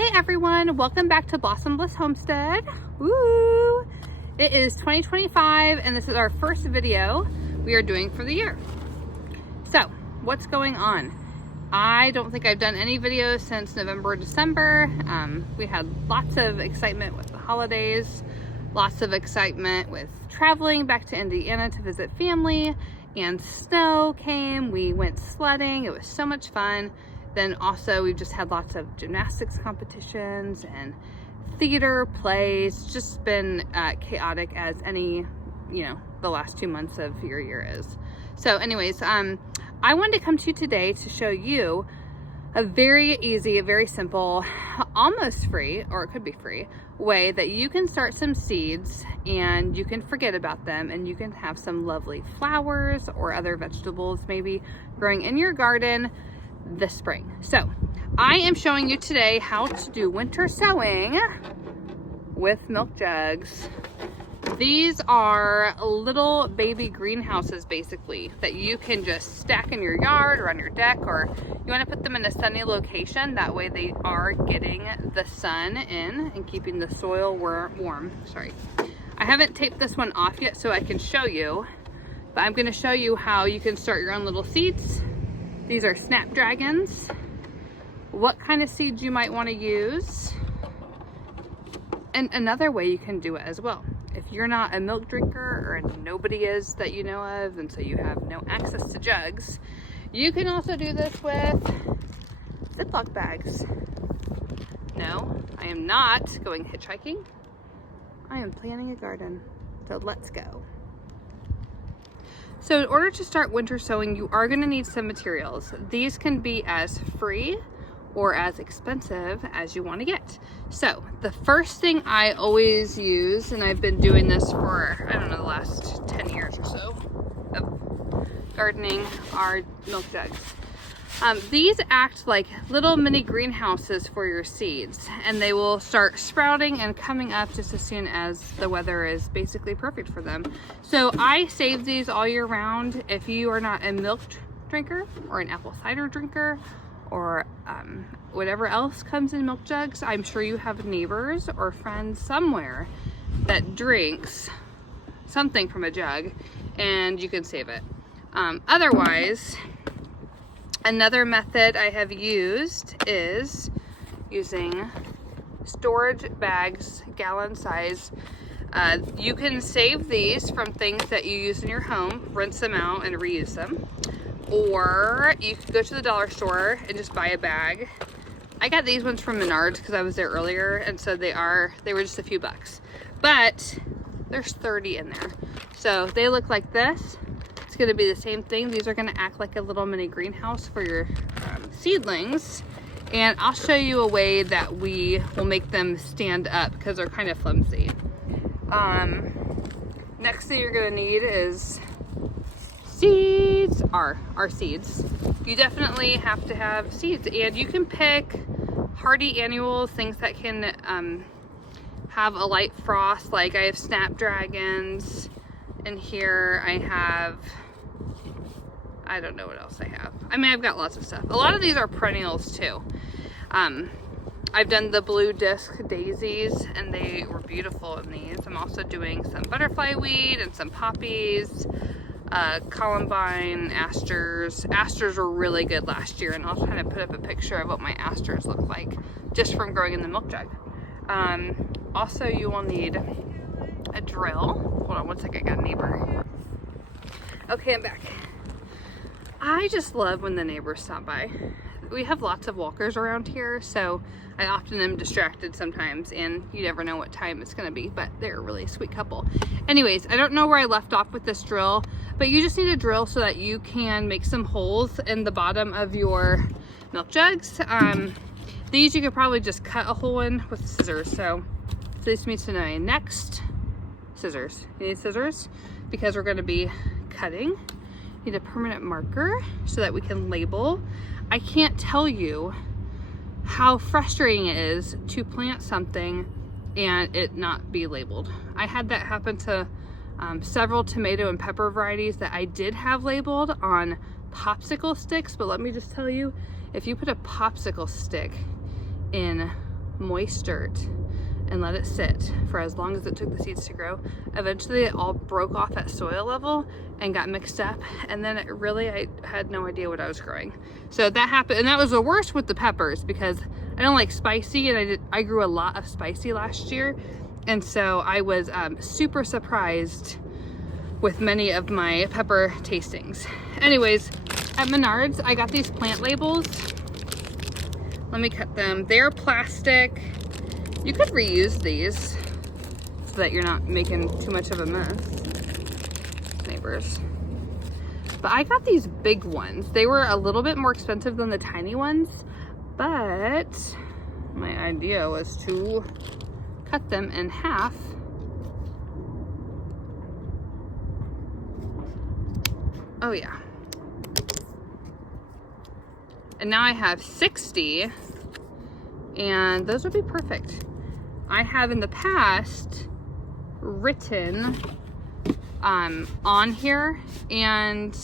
Hey everyone, welcome back to Blossom Bliss Homestead. Woo! It is 2025 and this is our first video we are doing for the year. So, what's going on? I don't think I've done any videos since November, December. We had lots of excitement with the holidays, lots of excitement with traveling back to Indiana to visit family, and snow came. We went sledding. It was so much fun. Then also we've just had lots of gymnastics competitions and theater plays. Just been chaotic as any, the last 2 months of your year is. So anyways, I wanted to come to you today to show you a very easy, very simple, almost free, or it could be free, way that you can start some seeds and you can forget about them and you can have some lovely flowers or other vegetables maybe growing in your garden this spring. So I am showing you today how to do winter sowing with milk jugs. These are little baby greenhouses basically that you can just stack in your yard or on your deck, or you want to put them in a sunny location. That way they are getting the sun in and keeping the soil warm. Sorry, I haven't taped this one off yet so I can show you, but I'm going to show you how you can start your own little seeds. These are snapdragons. What kind of seeds you might want to use, and another way you can do it as well. If you're not a milk drinker, or nobody is that you know of, and so you have no access to jugs, you can also do this with Ziploc bags. No, I am not going hitchhiking. I am planting a garden, so let's go. So in order to start winter sowing, you are going to need some materials. These can be as free or as expensive as you want to get. So the first thing I always use, and I've been doing this for, I don't know, the last 10 years or so of gardening, are milk jugs. These act like little mini greenhouses for your seeds, and they will start sprouting and coming up just as soon as the weather is basically perfect for them. So I save these all year round. If you are not a milk drinker or an apple cider drinker or whatever else comes in milk jugs, I'm sure you have neighbors or friends somewhere that drinks something from a jug and you can save it. Otherwise, another method I have used is using storage bags, gallon size. You can save these from things that you use in your home, rinse them out and reuse them. Or you can go to the dollar store and just buy a bag. I got these ones from Menards because I was there earlier, and so they were just a few bucks. But there's 30 in there. So they look like this. It's going to be the same thing. These are going to act like a little mini greenhouse for your seedlings. And I'll show you a way that we will make them stand up because they're kind of flimsy. Next thing you're going to need is seeds, our seeds. You definitely have to have seeds, and you can pick hardy annuals, things that can have a light frost. Like I have snapdragons in here. I don't know what else I have. I mean, I've got lots of stuff. A lot of these are perennials too. I've done the blue disc daisies and they were beautiful in these. I'm also doing some butterfly weed and some poppies, columbine, asters. Asters were really good last year, and I'll kind of put up a picture of what my asters look like just from growing in the milk jug. Also, you will need a drill. Hold on one second, I got a neighbor. Okay, I'm back. I just love when the neighbors stop by. We have lots of walkers around here, so I often am distracted sometimes, and you never know what time it's gonna be, but they're a really sweet couple. Anyways, I don't know where I left off with this drill, but you just need a drill so that you can make some holes in the bottom of your milk jugs. These you could probably just cut a hole in with scissors. So this means to know next, scissors. You need scissors because we're gonna be cutting. You need a permanent marker so that we can label. I can't tell you how frustrating it is to plant something and it not be labeled. I had that happen to several tomato and pepper varieties that I did have labeled on popsicle sticks, but let me just tell you, if you put a popsicle stick in moist dirt and let it sit for as long as it took the seeds to grow. Eventually it all broke off at soil level and got mixed up, and then I had no idea what I was growing. So that happened, and that was the worst with the peppers because I don't like spicy, and I grew a lot of spicy last year, and so I was super surprised with many of my pepper tastings. Anyways, at Menards I got these plant labels. Let me cut them. They're plastic. You could reuse these so that you're not making too much of a mess, neighbors. But I got these big ones. They were a little bit more expensive than the tiny ones, but my idea was to cut them in half. Oh yeah. And now I have 60, and those would be perfect. I have in the past written on here, and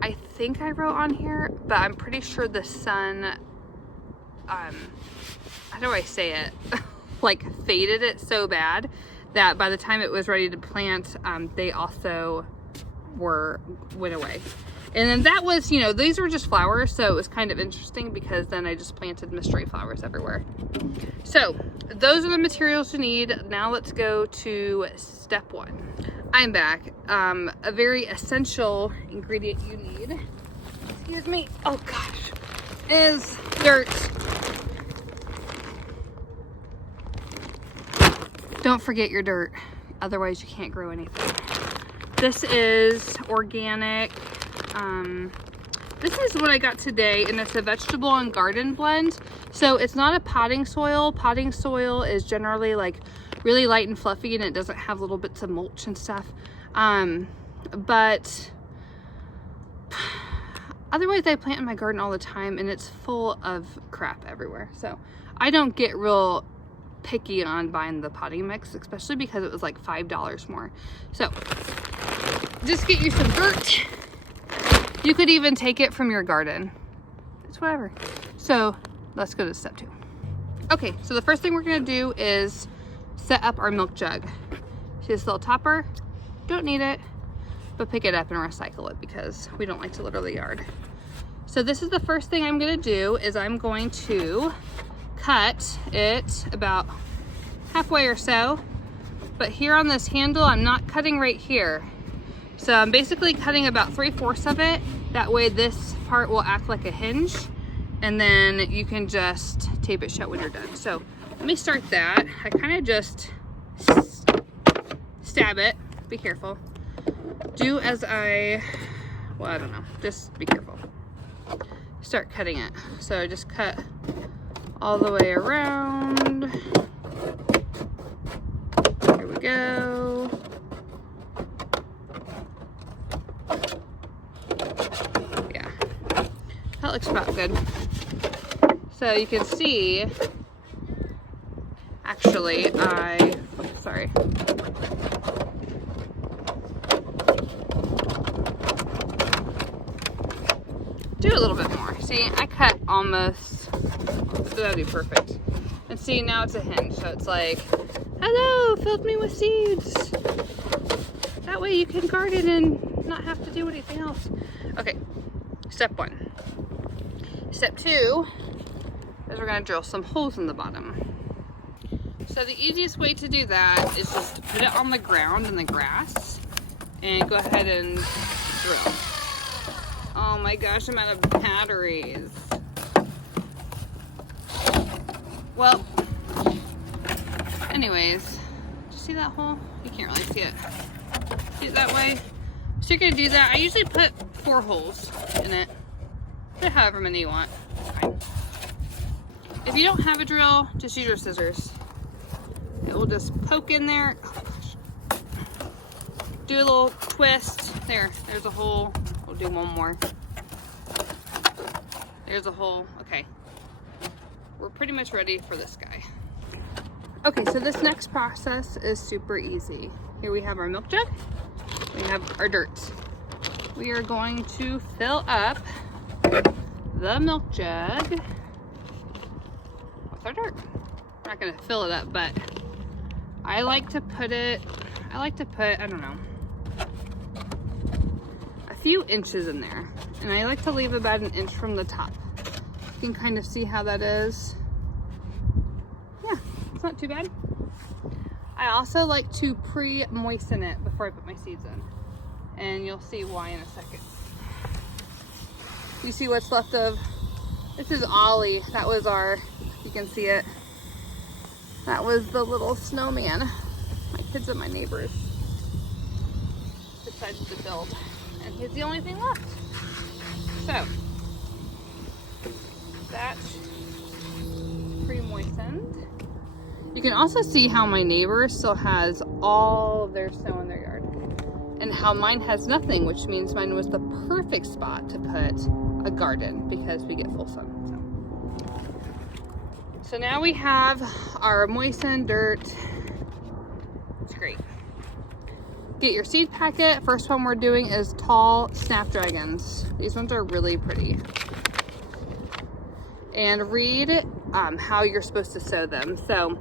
I think I wrote on here, but I'm pretty sure the sun, how do I say it? Like faded it so bad that by the time it was ready to plant, they also went away. And then that was, you know, these were just flowers, so it was kind of interesting because then I just planted mystery flowers everywhere. So those are the materials you need. Now let's go to step one. I'm back. A very essential ingredient you need, excuse me, oh gosh, is dirt. Don't forget your dirt, otherwise you can't grow anything. This is organic. This is what I got today, and it's a vegetable and garden blend. So it's not a potting soil. Potting soil is generally like really light and fluffy, and it doesn't have little bits of mulch and stuff. But otherwise I plant in my garden all the time, and it's full of crap everywhere. So I don't get real picky on buying the potting mix, especially because it was like $5 more. So just get you some dirt. You could even take it from your garden. It's whatever. So let's go to step two. Okay, so the first thing we're gonna do is set up our milk jug. See this little topper? Don't need it, but pick it up and recycle it because we don't like to litter the yard. So this is the first thing I'm gonna do, is I'm going to cut it about halfway or so. But here on this handle, I'm not cutting right here. So I'm basically cutting about 3/4 of it. That way this part will act like a hinge, and then you can just tape it shut when you're done. So let me start that. I kind of just stab it. Be careful. Do as I don't know. Just be careful. Start cutting it. So just cut all the way around. Here we go. That looks about good. So you can see, actually, sorry. Do a little bit more. See, I cut almost, that'd be perfect. And see, now it's a hinge. So it's like, hello, filled me with seeds. That way you can garden and not have to do anything else. Okay, step one. Step two is we're gonna drill some holes in the bottom. So the easiest way to do that is just put it on the ground in the grass and go ahead and drill. Oh my gosh, I'm out of batteries. Well, anyways, did you see that hole? You can't really see it. See it that way? So you're gonna do that. I usually put 4 holes in it. Put however many you want. Fine. If you don't have a drill, just use your scissors. It will just poke in there. Oh gosh. Do a little twist. There's a hole. We'll do one more. There's a hole. Okay. We're pretty much ready for this guy. Okay, so this next process is super easy. Here we have our milk jug. We have our dirt. We are going to fill up the milk jug. that's our dirt. We're not gonna fill it up, but I like to put, I don't know, a few inches in there. And I like to leave about an inch from the top. You can kind of see how that is. Yeah, it's not too bad. I also like to pre-moisten it before I put my seeds in. And you'll see why in a second. You see what's left of, this is Ollie. That was our, you can see it. That was the little snowman. My kids and my neighbors decided to build. And he's the only thing left. So, that's pre-moistened. You can also see how my neighbor still has all of their snow in their yard. And how mine has nothing, which means mine was the perfect spot to put a garden because we get full sun. So now we have our moistened dirt. It's great. Get your seed packet. First one we're doing is tall snapdragons. These ones are really pretty. And read how you're supposed to sow them. So,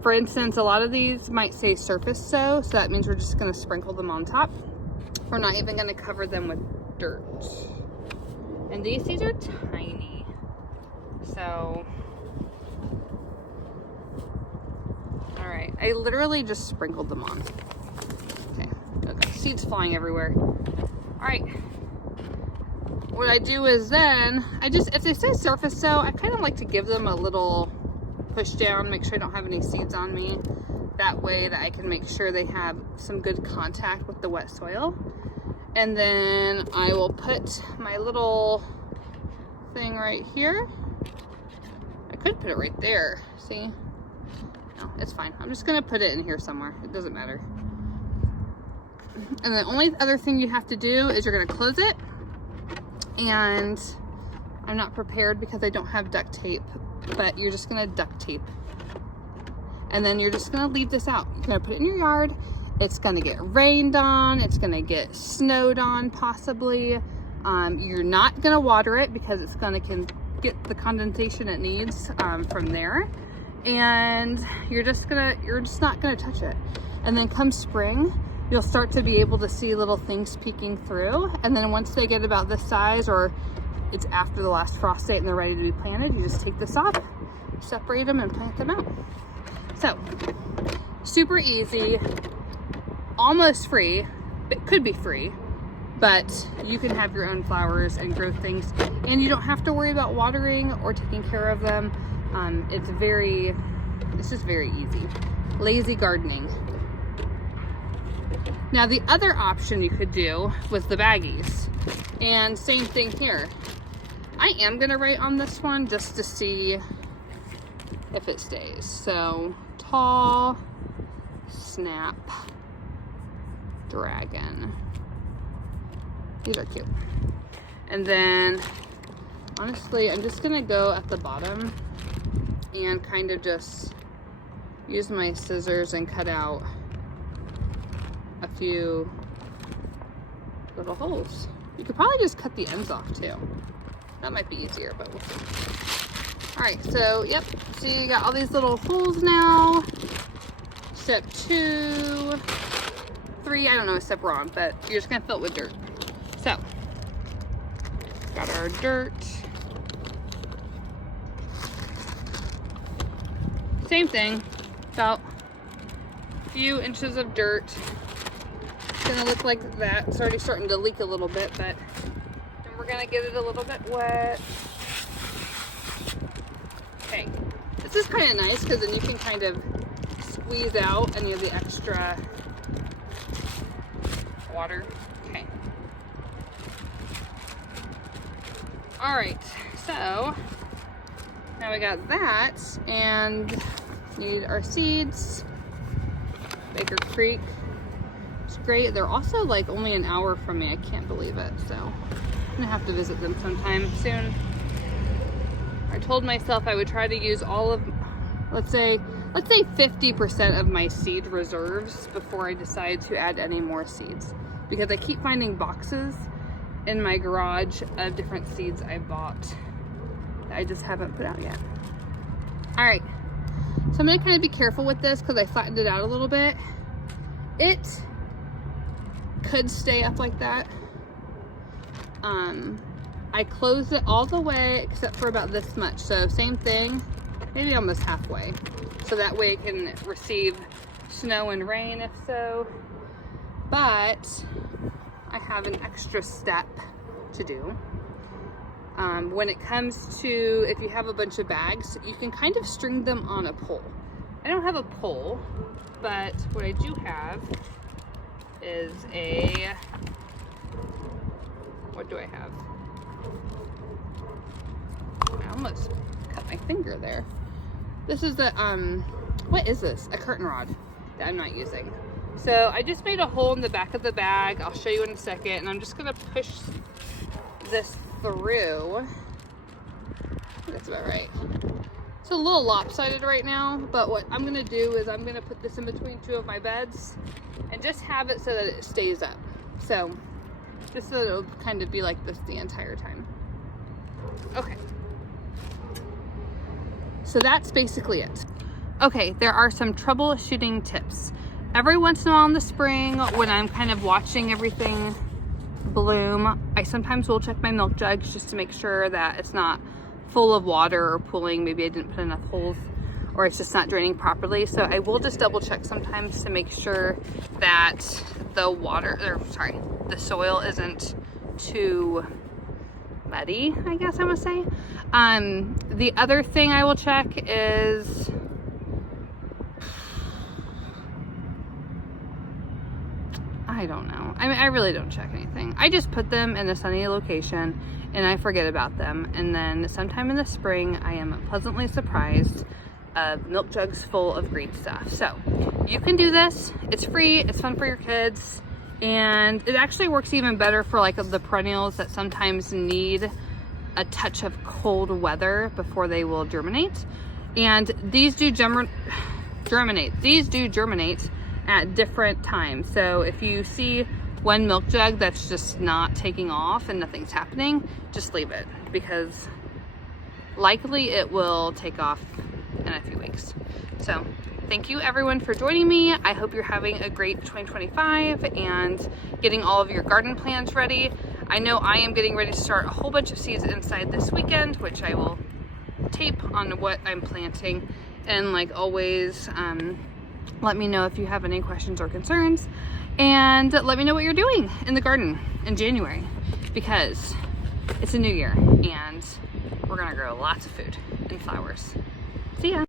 for instance, a lot of these might say surface sow, so that means we're just gonna sprinkle them on top. We're not even gonna cover them with dirt. And these seeds are tiny. So, all right, I literally just sprinkled them on. Okay, okay, seeds flying everywhere. All right. What I do is then, if they say surface sow, I kind of like to give them a little push down, make sure I don't have any seeds on me. That way that I can make sure they have some good contact with the wet soil. And then I will put my little thing right here. I could put it right there, see? No, it's fine. I'm just gonna put it in here somewhere. It doesn't matter. And the only other thing you have to do is you're gonna close it. And I'm not prepared because I don't have duct tape, but you're just gonna duct tape. And then you're just gonna leave this out. You're gonna put it in your yard. It's gonna get rained on. It's gonna get snowed on possibly. You're not gonna water it because it's gonna get the condensation it needs from there. And you're just not gonna touch it. And then come spring, you'll start to be able to see little things peeking through. And then once they get about this size, or it's after the last frost date and they're ready to be planted, you just take this off, separate them and plant them out. So, super easy, almost free. It could be free, but you can have your own flowers and grow things, and you don't have to worry about watering or taking care of them. It's just very easy. Lazy gardening. Now the other option you could do was the baggies, and same thing here. I am gonna write on this one just to see if it stays. So, tall snap dragon. These are cute. And then, honestly, I'm just gonna go at the bottom and kind of just use my scissors and cut out a few little holes. You could probably just cut the ends off too. That might be easier, but we'll see. All right, so yep, see, you got all these little holes now. Step 2, 3, I don't know what step we're on, but you're just gonna fill it with dirt. So, got our dirt. Same thing, about a few inches of dirt. It's gonna look like that. It's already starting to leak a little bit, but then we're gonna get it a little bit wet. Okay, this is kind of nice because then you can kind of squeeze out any of the extra water. Okay. All right, so now we got that, and need our seeds. Baker Creek. It's great. They're also like only an hour from me. I can't believe it. So I'm gonna have to visit them sometime soon. I told myself I would try to use all of, let's say 50% of my seed reserves before I decide to add any more seeds, because I keep finding boxes in my garage of different seeds I bought that I just haven't put out yet. All right, so I'm gonna kind of be careful with this because I flattened it out a little bit. It could stay up like that. I closed it all the way except for about this much. So same thing, maybe almost halfway. So that way it can receive snow and rain if so. But I have an extra step to do. When it comes to, if you have a bunch of bags, you can kind of string them on a pole. I don't have a pole, but what I do have is a, what do I have? I almost cut my finger there. This is the, what is this? A curtain rod that I'm not using. So I just made a hole in the back of the bag. I'll show you in a second. And I'm just gonna push this through. That's about right. It's a little lopsided right now, but what I'm gonna do is I'm gonna put this in between two of my beds and just have it so that it stays up. So just so that it'll kind of be like this the entire time. Okay. So that's basically it. Okay, there are some troubleshooting tips. Every once in a while in the spring, when I'm kind of watching everything bloom, I sometimes will check my milk jugs just to make sure that it's not full of water or pooling. Maybe I didn't put enough holes or it's just not draining properly. So I will just double check sometimes to make sure that the water, or sorry, the soil isn't too muddy, I guess I must say. The other thing I will check is, I don't know. I mean, I really don't check anything. I just put them in a sunny location and I forget about them. And then sometime in the spring, I am pleasantly surprised of milk jugs full of green stuff. So you can do this. It's free. It's fun for your kids. And it actually works even better for like the perennials that sometimes need a touch of cold weather before they will germinate. And these do germinate. These do germinate at different times. So if you see one milk jug that's just not taking off and nothing's happening, just leave it, because likely it will take off in a few weeks. So thank you everyone for joining me. I hope you're having a great 2025 and getting all of your garden plans ready. I know I am getting ready to start a whole bunch of seeds inside this weekend, which I will tape on what I'm planting. And like always, let me know if you have any questions or concerns, and let me know what you're doing in the garden in January, because it's a new year and we're gonna grow lots of food and flowers. See ya.